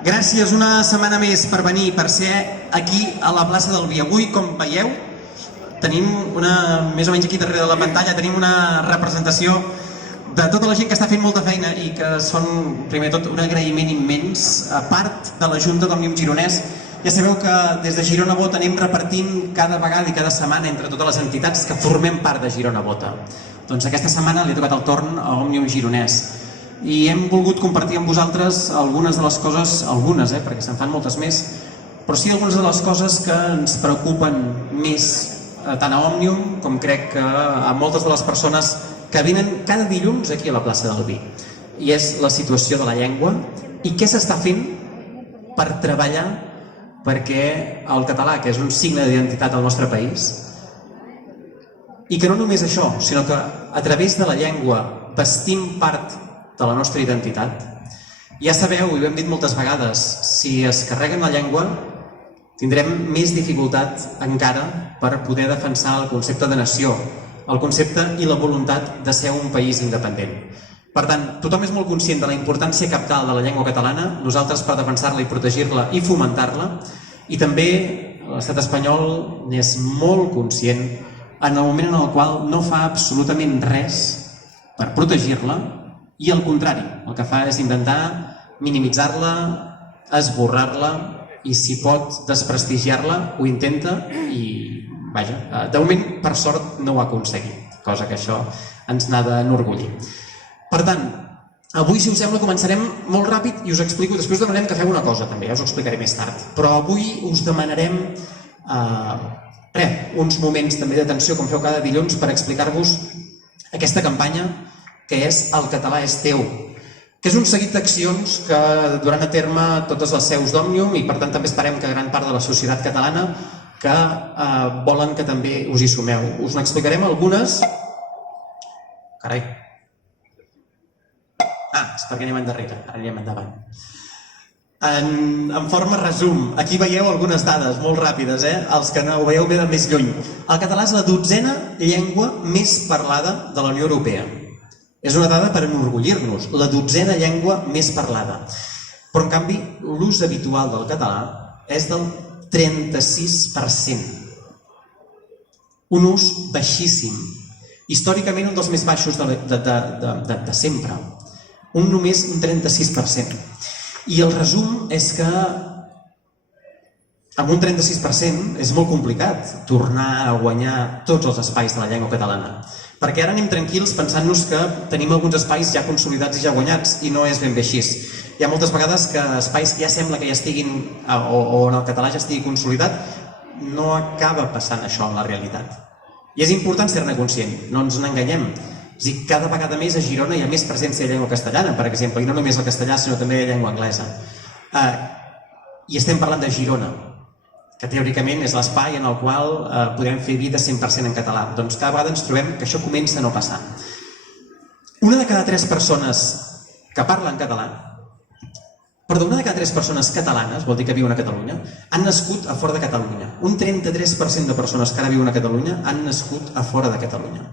Gràcies una setmana més per venir, per ser aquí a la plaça del Vi. Avui, com veieu, tenim més o menys aquí darrere de la pantalla, tenim una representació de tota la gent que està fent molta feina i que són, primer de tot, un agraïment immens a part de la Junta d'Òmnium Gironès. Ja sabeu que des de Girona Vota anem repartint cada vegada i cada setmana entre totes les entitats que formem part de Girona Vota. Doncs aquesta setmana li ha tocat el torn a Òmnium Gironès. I hem volgut compartir amb vosaltres algunes de les coses, perquè se'n fan moltes més, però sí algunes de les coses que ens preocupen més tant a Òmnium com crec que a moltes de les persones que venen cada dilluns aquí a la plaça del Vi. I és la situació de la llengua i què s'està fent per treballar perquè el català, que és un signe d'identitat al nostre país, i que no només això, sinó que a través de la llengua vestim part de la nostra identitat. Ja sabeu, i ho hem dit moltes vegades, si es carreguen la llengua tindrem més dificultat encara per poder defensar el concepte de nació, el concepte i la voluntat de ser un país independent. Per tant, tothom és molt conscient de la importància cabdal de la llengua catalana, nosaltres per defensar-la i protegir-la i fomentar-la, i també l'estat espanyol n'és molt conscient en el moment en el qual no fa absolutament res per protegir-la i al contrari, el que fa és intentar minimitzar-la, esborrar-la i si pot desprestigiar-la ho intenta i vaja, de moment per sort no ho ha aconseguit, cosa que això ens n'ha d'enorgullir. Per tant, avui si us sembla començarem molt ràpid i us explico, després demanarem que feu una cosa també, ja us ho explicaré més tard, però avui us demanarem uns moments també d'atenció com feu cada dilluns per explicar-vos aquesta campanya que és El català és teu, que és un seguit d'accions que duran a terme totes les seus d'Òmnium i per tant també esperem que gran part de la societat catalana que volen que també us hi sumeu. Us n'explicarem algunes. Carai. És perquè anem endarrere, ara anem endavant. En forma resum, aquí veieu algunes dades molt ràpides, els que no ho veieu ve de més lluny. El català és la 12a llengua més parlada de la Unió Europea. És una dada per enorgullir-nos, la 12a llengua més parlada. Però, en canvi, l'ús habitual del català és del 36%. Un ús baixíssim. Històricament, un dels més baixos de sempre. Només un 36%. I el resum és que amb un 36% és molt complicat tornar a guanyar tots els espais de la llengua catalana. Perquè ara anem tranquils pensant-nos que tenim alguns espais ja consolidats i ja guanyats, i no és ben bé així. Hi ha moltes vegades que espais que ja sembla que ja estiguin, o en el català ja estigui consolidat, no acaba passant això en la realitat. I és important ser-ne conscient, no ens n'enganyem. És a dir, cada vegada més a Girona hi ha més presència de llengua castellana, per exemple, i no només el castellà, sinó també de llengua anglesa. I estem parlant de Girona, que teòricament és l'espai en el qual podem fer vida 100% en català. Doncs cada vegada ens trobem que això comença a no passar. Una de cada tres persones que parlen català, una de cada tres persones catalanes, vol dir que viuen a Catalunya, han nascut a fora de Catalunya. Un 33% de persones que ara viuen a Catalunya han nascut a fora de Catalunya.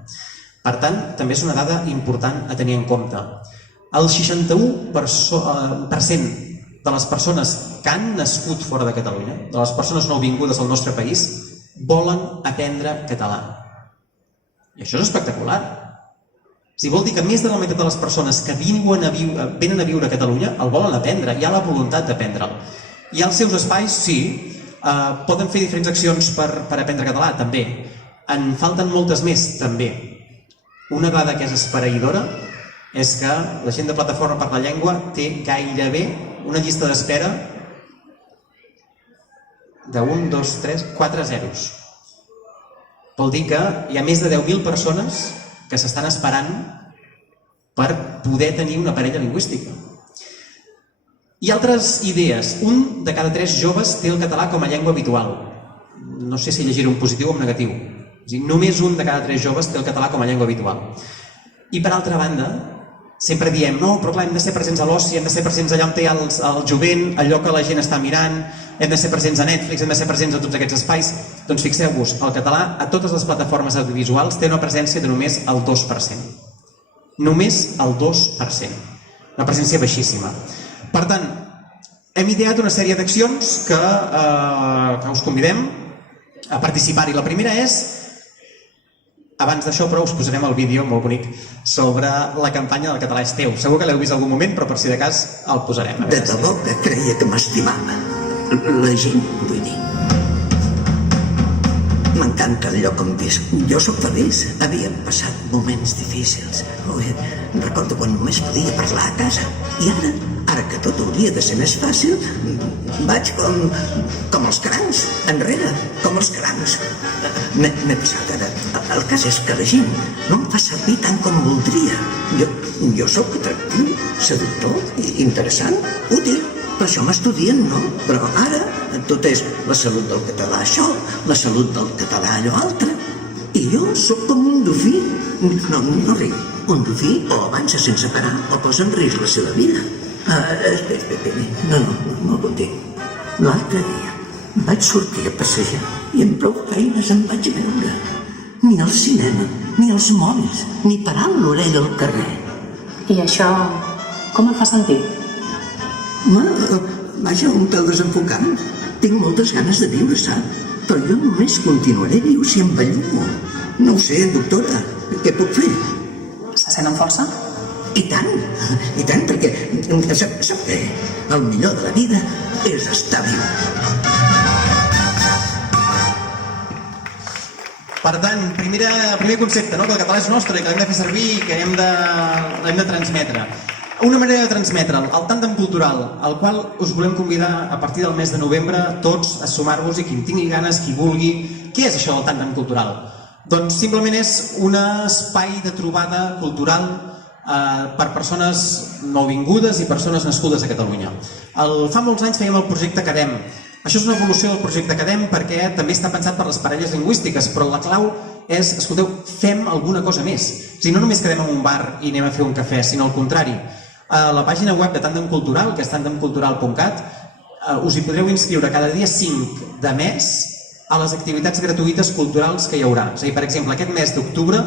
Per tant, també és una dada important a tenir en compte. El 61% de les persones que han nascut fora de Catalunya, de les persones nouvingudes al nostre país, volen aprendre català. I això és espectacular. Vol dir que més de la meitat de les persones que venen a viure a Catalunya el volen aprendre, hi ha la voluntat d'aprendre'l. Hi ha els seus espais, sí, poden fer diferents accions per aprendre català, també. En falten moltes més, també. Una dada que és esfereïdora és que la gent de Plataforma per la Llengua té gairebé una llista d'espera de 1, 2, 3, 4 zeros. Vol dir que hi ha més de 10.000 persones que s'estan esperant per poder tenir una parella lingüística. Hi ha altres idees. Un de cada 3 joves té el català com a llengua habitual. No sé si llegir-ho en positiu o en negatiu. Només un de cada 3 joves té el català com a llengua habitual. I per altra banda, sempre diem, no, però clar, hem de ser presents a l'oci, hem de ser presents allà on té el jovent, allò que la gent està mirant, hem de ser presents a Netflix, hem de ser presents a tots aquests espais. Doncs fixeu-vos, el català a totes les plataformes audiovisuals té una presència de només el 2%. Només el 2%. Una presència baixíssima. Per tant, hem ideat una sèrie d'accions que us convidem a participar-hi. La primera és, abans d'això però us posarem el vídeo molt bonic sobre la campanya del català és teu. Segur que l'heu vist algun moment, però per si de cas el posarem. De debò que creia que m'estimava. La gent, vull dir. M'encanta el lloc on visc. Jo sóc feliç. Havíem passat moments difícils. Recordo quan només podia parlar a casa. I ara que tot hauria de ser més fàcil, vaig com els crancs, enrere, com els crancs. M'he passat ara. El cas és que la gent no em fa servir tant com voldria. Jo sóc atractiu, seductor, interessant, útil. Per això m'estudien, no? Però ara tot és la salut del català això, la salut del català allò altre. I jo sóc com un dofí. No riu. Un dofí o avança sense parar o posa en risc la seva vida. Espera. No ho dic. L'altre dia vaig sortir a passejar i amb prou feines em vaig veure. Ni al cinema, ni als mòbils, ni parant l'orella al carrer. I això com el fa sentir? Vaja, un pèl desenfocant. Tinc moltes ganes de viure, sap? Però jo només continuaré viu si em bellugo. No ho sé, doctora. Què puc fer? Se sent amb força? I tant, perquè sap què? El millor de la vida és estar viu. Per tant, primer concepte, que el català és nostre i que l'hem de fer servir i que l'hem de transmetre. Una manera de transmetre'l, el tàndem cultural, al qual us volem convidar a partir del mes de novembre tots a sumar-vos i qui en tingui ganes, qui vulgui. Què és això del tàndem cultural? Doncs simplement és un espai de trobada cultural per persones nouvingudes i persones nascudes a Catalunya. Fa molts anys fèiem el projecte Academ. Això és una evolució del projecte Academ perquè també està pensat per les parelles lingüístiques, però la clau és, escolteu, fem alguna cosa més. O sigui, no només quedem en un bar i anem a fer un cafè, sinó al contrari. A la pàgina web de Tàndem Cultural, que és tandemcultural.cat, us hi podreu inscriure cada dia 5 de mes a les activitats gratuïtes culturals que hi haurà. És a dir, per exemple, aquest mes d'octubre,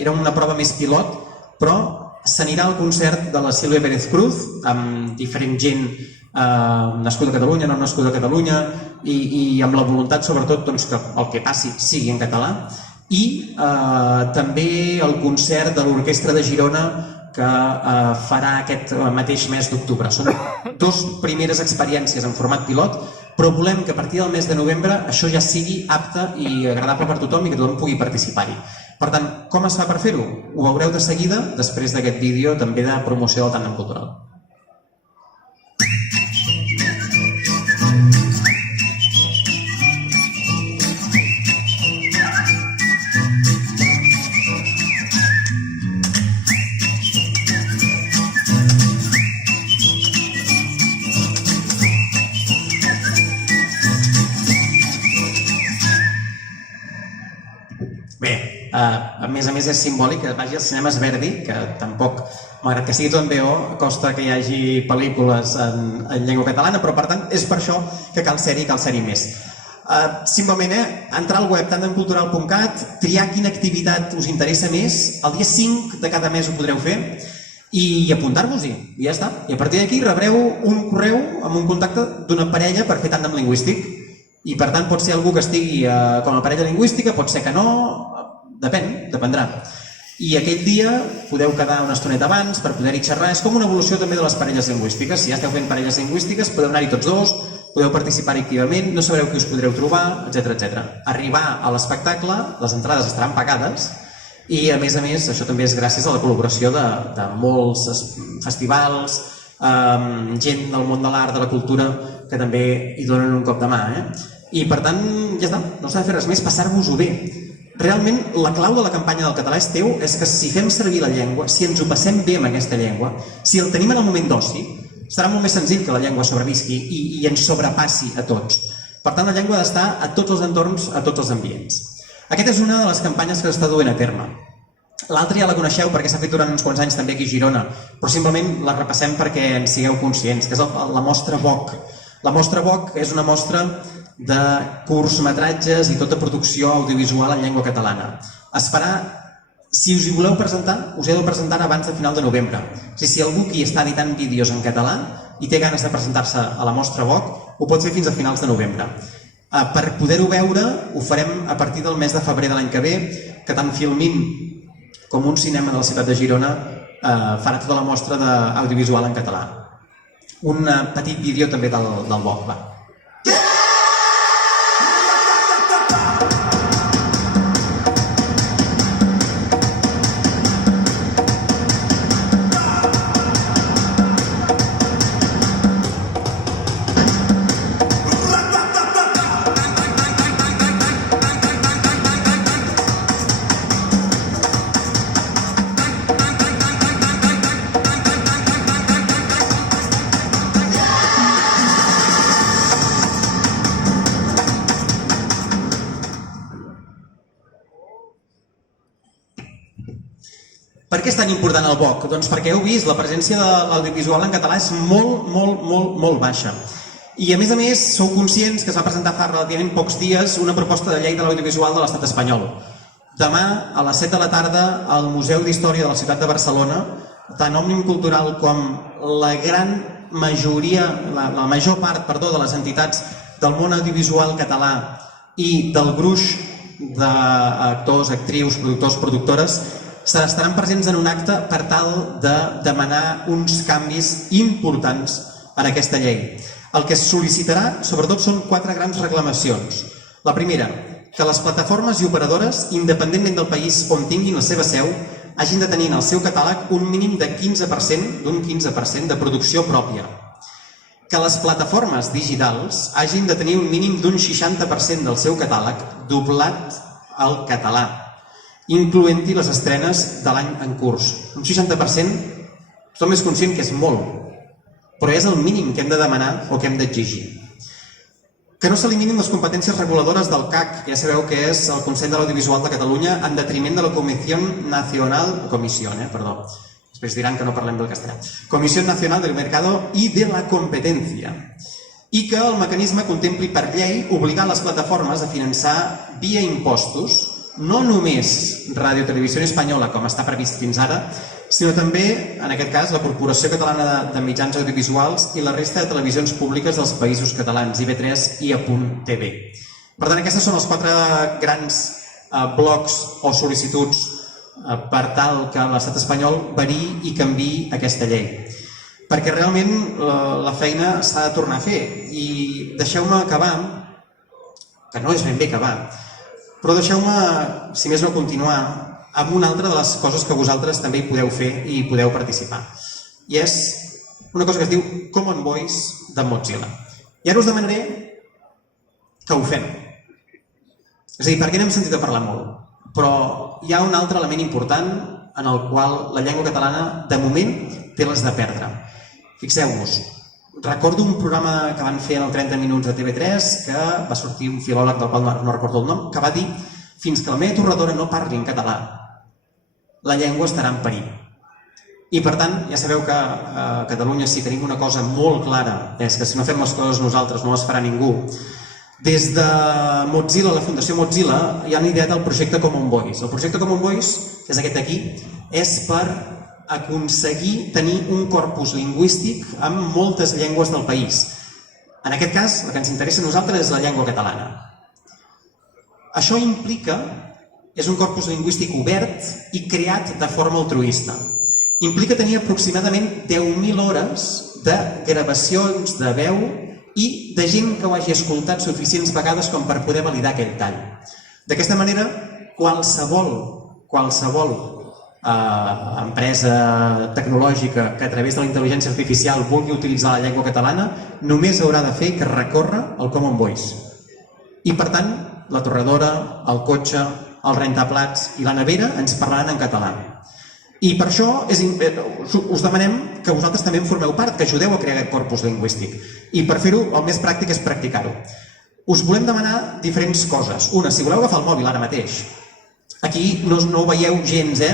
era una prova més pilot, però s'anirà al concert de la Sílvia Pérez Cruz, amb diferent gent nascuda a Catalunya, no nascuda a Catalunya, i amb la voluntat, sobretot, que el que passi sigui en català, i també el concert de l'Orquestra de Girona que farà aquest mateix mes d'octubre. Són 2 primeres experiències en format pilot, però volem que a partir del mes de novembre això ja sigui apte i agradable per tothom i que tothom pugui participar-hi. Per tant, com es fa per fer-ho? Ho veureu de seguida, després d'aquest vídeo també de promoció del Tàndem Cultural. A més és simbòlic que vagi als cinemes Verdi, que tampoc, malgrat que sigui tot en VO, costa que hi hagi pel·lícules en llengua catalana, però per tant és per això que cal ser-hi més. Simplement, entrar al web tandemcultural.cat, triar quina activitat us interessa més, el dia 5 de cada mes ho podreu fer, i apuntar-vos-hi, i ja està. I a partir d'aquí rebreu un correu amb un contacte d'una parella per fer tàndem lingüístic, i per tant pot ser algú que estigui com a parella lingüística, pot ser que no, dependrà. I aquell dia podeu quedar una estoneta abans per poder-hi xerrar. És com una evolució també de les parelles lingüístiques. Si ja esteu fent parelles lingüístiques, podeu anar-hi tots dos, podeu participar-hi activament, no sabreu qui us podreu trobar, etc. Arribar a l'espectacle, les entrades estaran pagades i, a més, això també és gràcies a la col·laboració de molts festivals, gent del món de l'art, de la cultura, que també hi donen un cop de mà. I, per tant, ja està, no s'ha de fer res més, passar-vos-ho bé. Realment, la clau de la campanya del català és teu és que si fem servir la llengua, si ens ho passem bé amb aquesta llengua, si el tenim en el moment d'oci, serà molt més senzill que la llengua sobrevisqui i ens sobrepassi a tots. Per tant, la llengua ha d'estar a tots els entorns, a tots els ambients. Aquesta és una de les campanyes que s'està duent a terme. L'altra ja la coneixeu perquè s'ha fet durant uns quants anys també aquí a Girona, però simplement la repassem perquè en sigueu conscients, que és la Mostra Boc. La Mostra Boc és una mostra de curtmetratges i tota producció audiovisual en llengua catalana. Es farà, si us hi voleu presentar, us heu de presentar abans de final de novembre. Si algú qui està editant vídeos en català i té ganes de presentar-se a la Mostra Vogue, ho pot fer fins a finals de novembre. Per poder-ho veure, ho farem a partir del mes de febrer de l'any que ve, que tant Filmin com un cinema de la ciutat de Girona farà tota la mostra d'audiovisual en català. Un petit vídeo també del Vogue, va. Per què és tan important el Vogue? Doncs perquè heu vist, la presència de l'audiovisual en català és molt baixa. I a més, sou conscients que es va presentar fa relativament pocs dies una proposta de llei de l'audiovisual de l'estat espanyol. Demà, a les 7 de la tarda, al Museu d'Història de la ciutat de Barcelona, tant Òmnium Cultural com la gran majoria, la major part, perdó, de les entitats del món audiovisual català i del gruix d'actors, actrius, productors, productores, estaran presents en un acte per tal de demanar uns canvis importants en aquesta llei. El que es sol·licitarà, sobretot, són 4 grans reclamacions. La primera, que les plataformes i operadores, independentment del país on tinguin la seva seu, hagin de tenir en el seu catàleg un mínim de 15% de producció pròpia. Que les plataformes digitals hagin de tenir un mínim d'un 60% del seu catàleg doblat al català, incloent-hi les estrenes de l'any en curs. Un 60%, som més conscients que és molt, però és el mínim que hem de demanar o que hem d'exigir. Que no s'eliminin les competències reguladores del CAC, que ja sabeu que és el Consell de l'Audiovisual de Catalunya, en detriment de la Comisión Nacional del Mercado y de la Competencia, i que el mecanisme contempli per llei obligar les plataformes a finançar via impostos no només Ràdio Televisió Espanyola, com està previst fins ara, sinó també, en aquest cas, la Corporació Catalana de Mitjans Audiovisuals i la resta de televisions públiques dels països catalans, IB3 i A.TV. Per tant, aquestes són els 4 grans blocs o sol·licituds per tal que l'estat espanyol variï i canviï aquesta llei. Perquè realment la feina s'ha de tornar a fer. I deixeu-me acabar, que no és ben bé acabar, però deixeu-me, si més no, continuar amb una altra de les coses que vosaltres també hi podeu fer i hi podeu participar. I és una cosa que es diu Common Voice de Mozilla. I ara us demanaré que ho fem. És a dir, perquè n'hem sentit a parlar molt, però hi ha un altre element important en el qual la llengua catalana, de moment, té les de perdre. Fixeu-vos, recordo un programa que van fer en el 30 minuts de TV3, que va sortir un filòleg del qual no recordo el nom, que va dir: fins que la meva torradora no parli en català, la llengua estarà en perill. I per tant, ja sabeu que a Catalunya si tenim una cosa molt clara, és que si no fem les coses nosaltres no les farà ningú. Des de Mozilla, la Fundació Mozilla, hi ha una idea del projecte Common Voice. El projecte Common Voice, que és aquest d'aquí, és per aconseguir tenir un corpus lingüístic amb moltes llengües del país. En aquest cas, el que ens interessa a nosaltres és la llengua catalana. Això implica, és un corpus lingüístic obert i creat de forma altruista. Implica tenir aproximadament 10.000 hores de gravacions de veu i de gent que ho hagi escoltat suficients vegades com per poder validar aquell tall. D'aquesta manera, qualsevol empresa tecnològica que a través de la intel·ligència artificial vulgui utilitzar la llengua catalana només haurà de fer que recórrer el Common Voice. I per tant, la torradora, el cotxe, el rentaplats i la nevera ens parlaran en català. I per això us demanem que vosaltres també en formeu part, que ajudeu a crear aquest corpus lingüístic. I per fer-ho, el més pràctic és practicar-ho. Us volem demanar diferents coses. Una, si voleu agafar el mòbil ara mateix, aquí no ho veieu gens,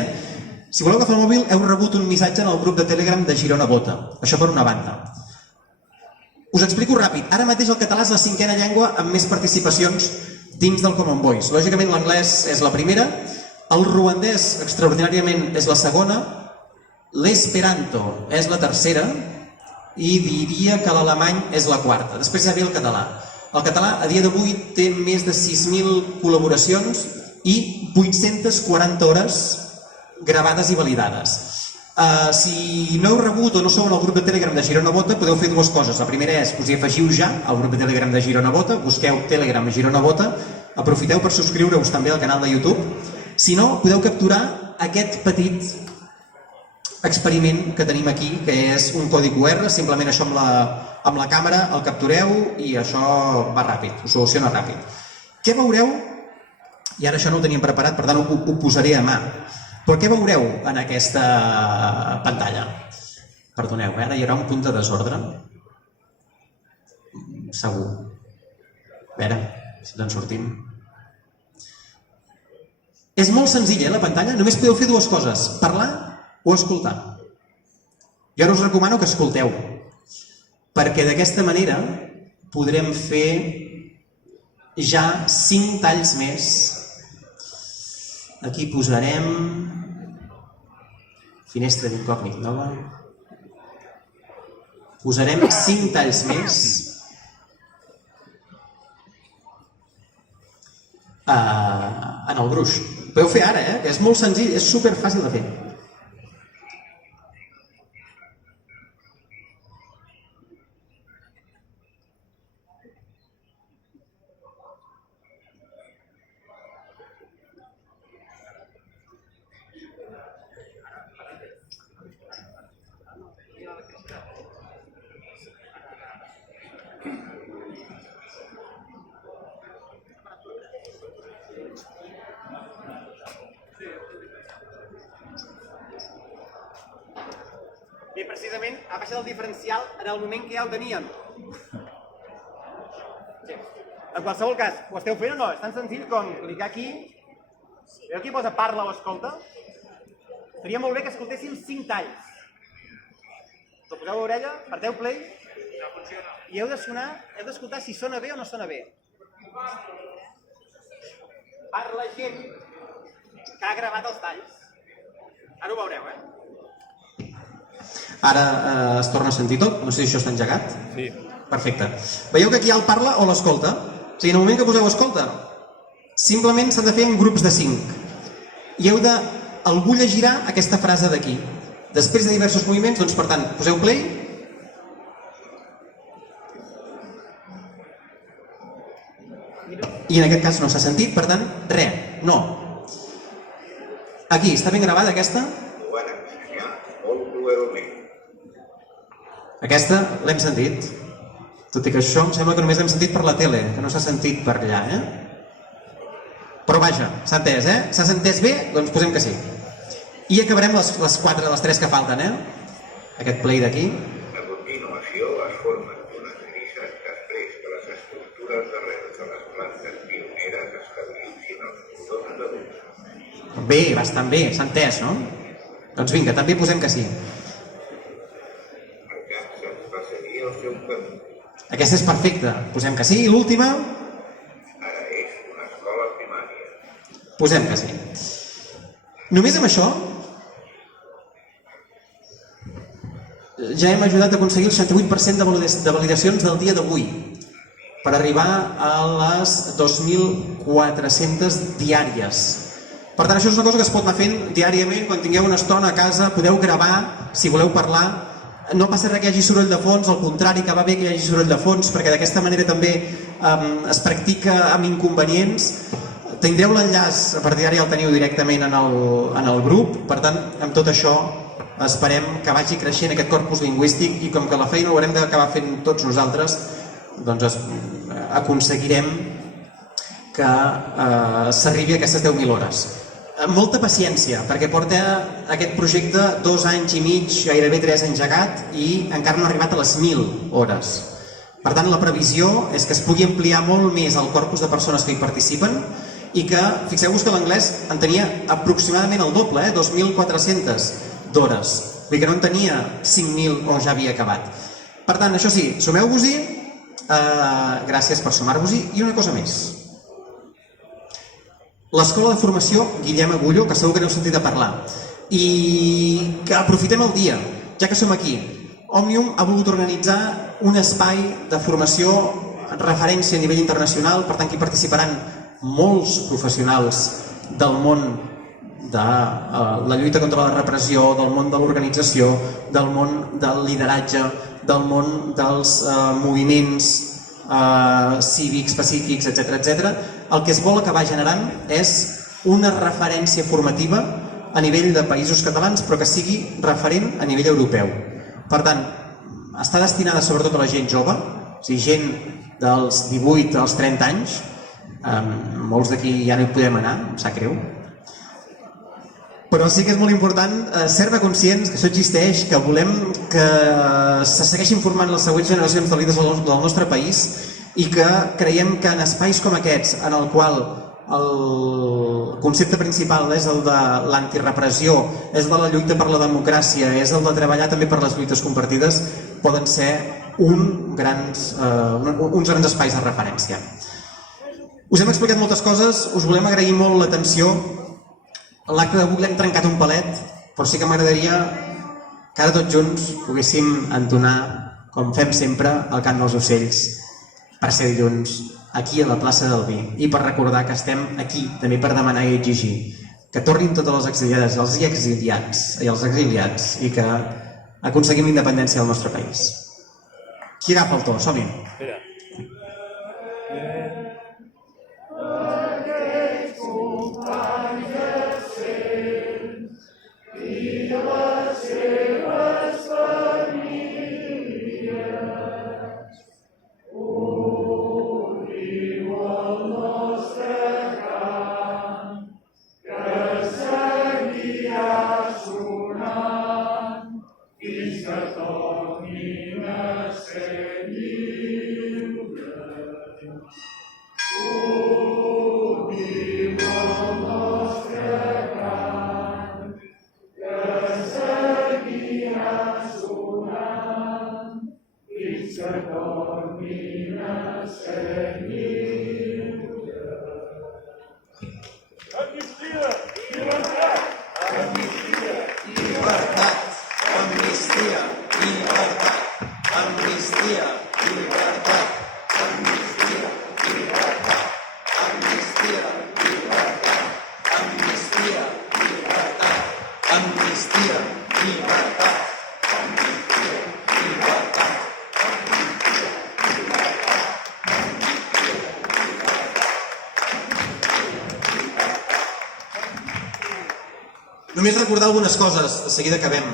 Si voleu agafar el mòbil, heu rebut un missatge en el grup de Telegram de Girona Vota. Això per una banda. Us explico ràpid. Ara mateix el català és la 5a llengua amb més participacions dins del Common Voice. Lògicament l'anglès és la primera, el ruandès extraordinàriament és la segona, l'esperanto és la tercera i diria que l'alemany és la quarta. Després ja ve el català. El català a dia d'avui té més de 6.000 col·laboracions i 840 hores gravades i validades. Si no heu rebut o no sou en el grup de Telegram de Girona Vota, podeu fer dues coses. La primera és que us hi afegiu ja al grup de Telegram de Girona Vota, busqueu Telegram Girona Vota, aprofiteu per subscriure-us també al canal de YouTube. Si no, podeu capturar aquest petit experiment que tenim aquí, que és un codi QR, simplement això amb la càmera el captureu i això va ràpid, ho soluciona ràpid. Què veureu? I ara això no ho teníem preparat, per tant ho posaré a mà. Però què veureu en aquesta pantalla? Perdoneu, ara hi haurà un punt de desordre. Segur. A veure, si te'n sortim. És molt senzill, la pantalla. Només podeu fer dues coses, parlar o escoltar. Jo ara us recomano que escolteu, perquè d'aquesta manera podrem fer ja 5 talls més. Aquí posarem finestra d'incògnit nova. Posarem 5 talls més en el gruix. Podeu fer ara, que és molt senzill, és superfàcil de fer. Bé, precisament ha baixat el diferencial en el moment que ja ho teníem. Sí. En qualsevol cas, ho esteu fent o no? És tan senzill com clicar aquí. Veieu aquí posa parla o escolta? Seria molt bé que escoltéssim 5 talls. Però poseu l'orella, parteu play i heu d'escoltar si sona bé o no sona bé. Parla gent que ha gravat els talls. Ara ho veureu, Ara es torna a sentir tot, no sé si això està engegat. Sí. Perfecte. Veieu que aquí hi ha el parla o l'escolta? O sigui, en el moment que poseu escolta, simplement s'han de fer en grups de 5. I heu de... Algú llegirà aquesta frase d'aquí. Després de diversos moviments, doncs per tant, poseu play. I en aquest cas no s'ha sentit, per tant, res, no. Aquí, està ben gravada aquesta? Aquesta l'hem sentit, tot i que això em sembla que només l'hem sentit per la tele, que no s'ha sentit per allà, Però vaja, s'ha entès, S'ha entès bé? Doncs posem que sí. I acabarem les 3 que falten, Aquest play d'aquí. A continuació, les formes d'unes grises després que les estructures d'arrels de les plantes pioneres estabilitzin els cordons de durs. Bé, bastant bé, s'ha entès, no? Doncs vinga, també posem que sí. Aquesta és perfecta, posem que sí. I l'última? Ara és una escola primària. Posem que sí. Només amb això ja hem ajudat a aconseguir el 68% de validacions del dia d'avui per arribar a les 2.400 diàries. Per tant, això és una cosa que es pot anar fent diàriament. Quan tingueu una estona a casa podeu gravar, si voleu parlar. No passa res que hi hagi soroll de fons, al contrari, que va bé que hi hagi soroll de fons, perquè d'aquesta manera també es practica amb inconvenients. Tindreu l'enllaç, a partir d'ara ja el teniu directament en el grup, per tant, amb tot això esperem que vagi creixent aquest corpus lingüístic i com que la feina ho haurem d'acabar fent tots nosaltres, doncs aconseguirem que s'arribi a aquestes 10.000 hores. Molta paciència, perquè porta aquest projecte 2 anys i mig, gairebé 3 engegat, i encara no ha arribat a les 1.000 hores. Per tant, la previsió és que es pugui ampliar molt més el corpus de persones que hi participen i que, fixeu-vos que l'anglès en tenia aproximadament el doble, 2.400 d'hores. Vull dir que no en tenia 5.000 o ja havia acabat. Per tant, això sí, sumeu-vos-hi, gràcies per sumar-vos-hi, i una cosa més. L'Escola de Formació Guillem Agullo, que segur que n'heu sentit a parlar, i que aprofitem el dia, ja que som aquí. Òmnium ha volgut organitzar un espai de formació en referència a nivell internacional, per tant que hi participaran molts professionals del món de la lluita contra la repressió, del món de l'organització, del món del lideratge, del món dels moviments cívics, pacífics, etc. El que es vol acabar generant és una referència formativa a nivell de països catalans, però que sigui referent a nivell europeu. Per tant, està destinada sobretot a la gent jove, o sigui, gent dels 18 als 30 anys, molts d'aquí ja no hi podem anar, em sap greu. Però sí que és molt important ser-ne conscients que això existeix, que volem que se segueixin formant les següents generacions de líders del nostre país i que creiem que en espais com aquests, en el qual el concepte principal és el de l'antirepressió, és de la lluita per la democràcia, és el de treballar també per les lluites compartides, poden ser uns grans espais de referència. Us hem explicat moltes coses, us volem agrair molt l'atenció. L'acte d'avui l'hem trencat un palet, però sí que m'agradaria que ara tots junts poguéssim entonar, com fem sempre, el cant dels ocells, per ser dilluns, aquí a la plaça del Vi, i per recordar que estem aquí també per demanar i exigir que tornin totes les exiliades i els exiliats i que aconseguim la independència del nostre país. Qui agafa el to? Som-hi! Només recordar algunes coses, de seguida acabem.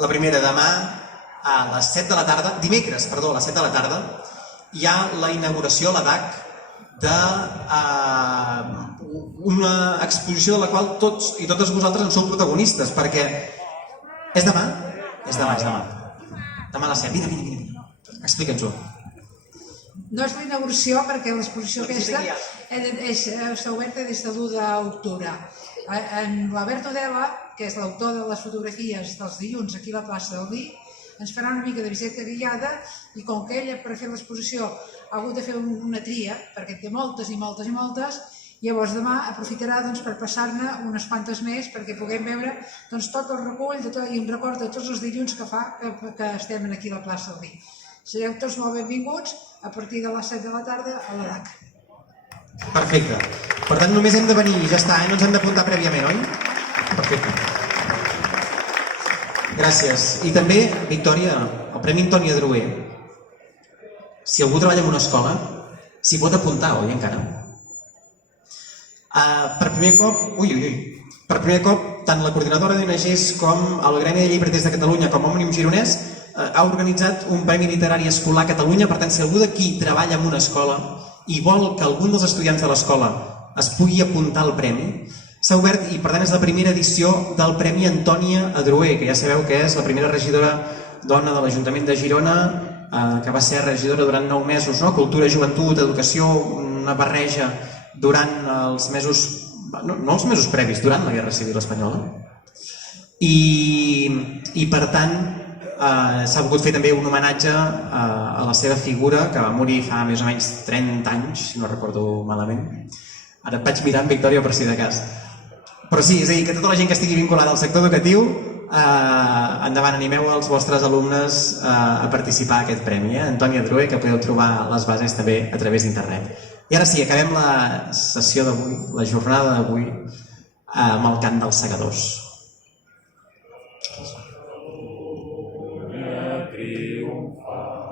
La primera, demà a les 7 de la tarda, dimecres, perdó, a les 7 de la tarda, hi ha la inauguració a l'ADAC d'una exposició de la qual tots i totes vosaltres en sou protagonistes, perquè és demà? És demà. Demà a les 7, vine. Explica'ns-ho. No és la inauguració perquè l'exposició aquesta està oberta des de l'1 d'octubre. En l'Albert Odela, que és l'autor de les fotografies dels dilluns aquí a la plaça del Vi, ens farà una mica de visita guiada i com que ella per fer l'exposició ha hagut de fer una tria, perquè té moltes, llavors demà aprofitarà per passar-ne unes quantes més perquè puguem veure tot el recull i un record de tots els dilluns que fa que estem aquí a la plaça del Vi. Sereu tots molt benvinguts a partir de les 7 de la tarda a l'ADAC. Perfecte. Per tant, només hem de venir i ja està, no ens hem d'apuntar prèviament, oi? Perfecte. Gràcies. I també, Victòria, el Premi Antoni Adroer. Si algú treballa en una escola, s'hi pot apuntar, oi, encara? Per primer cop, tant la coordinadora d'ONGs com el Gremi de Llibreters de Catalunya com Òmnium Gironès ha organitzat un Premi Literari Escolar a Catalunya. Per tant, si algú d'aquí treballa en una escola i vol que algun dels estudiants de l'escola es pugui apuntar al premi, s'ha obert i per tant és la primera edició del Premi Antònia Adroer, que ja sabeu que és la primera regidora dona de l'Ajuntament de Girona, que va ser regidora durant 9 mesos, Cultura, joventut, educació, una barreja durant els mesos, no els mesos previs, durant la Guerra Civil Espanyola. I per tant s'ha volgut fer també un homenatge a la seva figura, que va morir fa més o menys 30 anys, si no recordo malament. Ara et vaig mirant, Victòria, per si de cas. Però sí, és a dir, que tota la gent que estigui vinculada al sector educatiu endavant, animeu els vostres alumnes a participar en aquest premi. Antònia Drué, que podeu trobar les bases també a través d'internet. I ara sí, acabem la sessió d'avui, la jornada d'avui, amb el cant dels segadors. Triomfar.